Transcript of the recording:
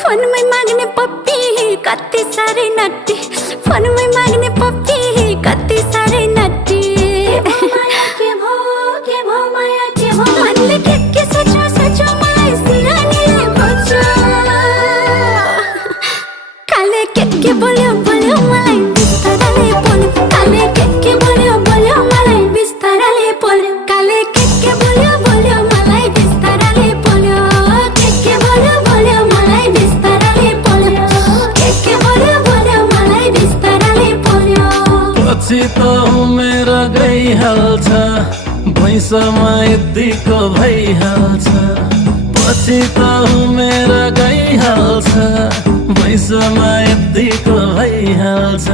Phone में मांगने puppy कत्ती सारे नट्टी, फोन में मांगने पप्पी कत्ती सारे नट्टी। मनले के सोचो सोचो मलाई सिरानीले भन्छ, काले के बोल्यो बोल्यो मलाई बिस्ताराले बोल्यो, काले के बोल्यो बोल्यो मलाई बिस्ताराले बोल्यो, काले के बोल्यो बोल्यो मलाई बिस्ताराले बोल्यो, के बोल्यो बोल्यो मलाई बिस्ताराले बोल्यो, के बोल्यो बोल्यो मलाई बिस्ताराले बोल्यो। पछि त उमेर गइहाल्छ, भैँसमा यतिको भइहाल्छ। पछि त उमेर गइहाल्छ, भैँसमा यतिको भइहाल्छ।